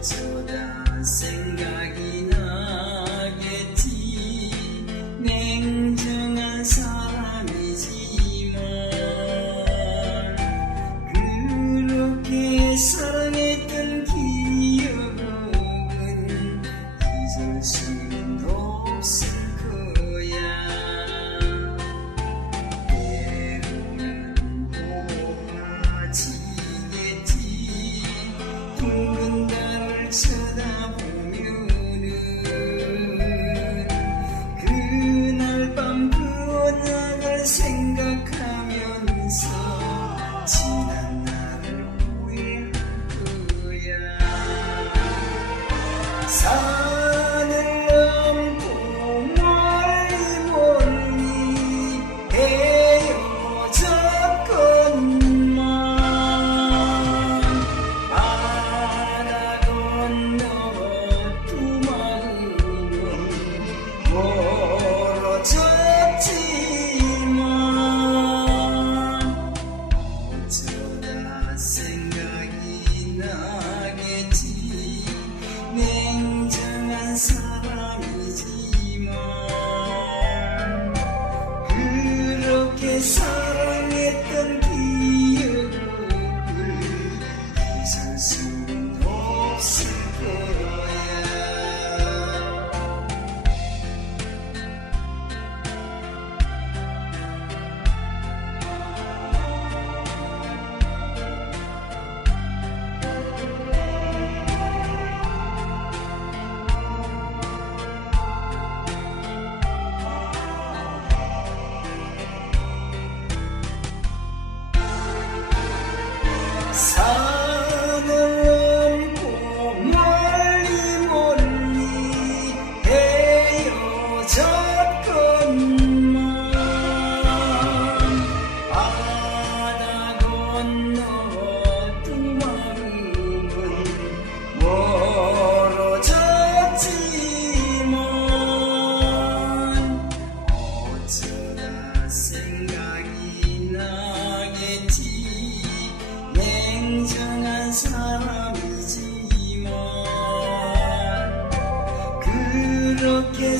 어쩌다 생각이 나겠지. 냉정한 사람이지만 그렇게 single 그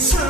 inside.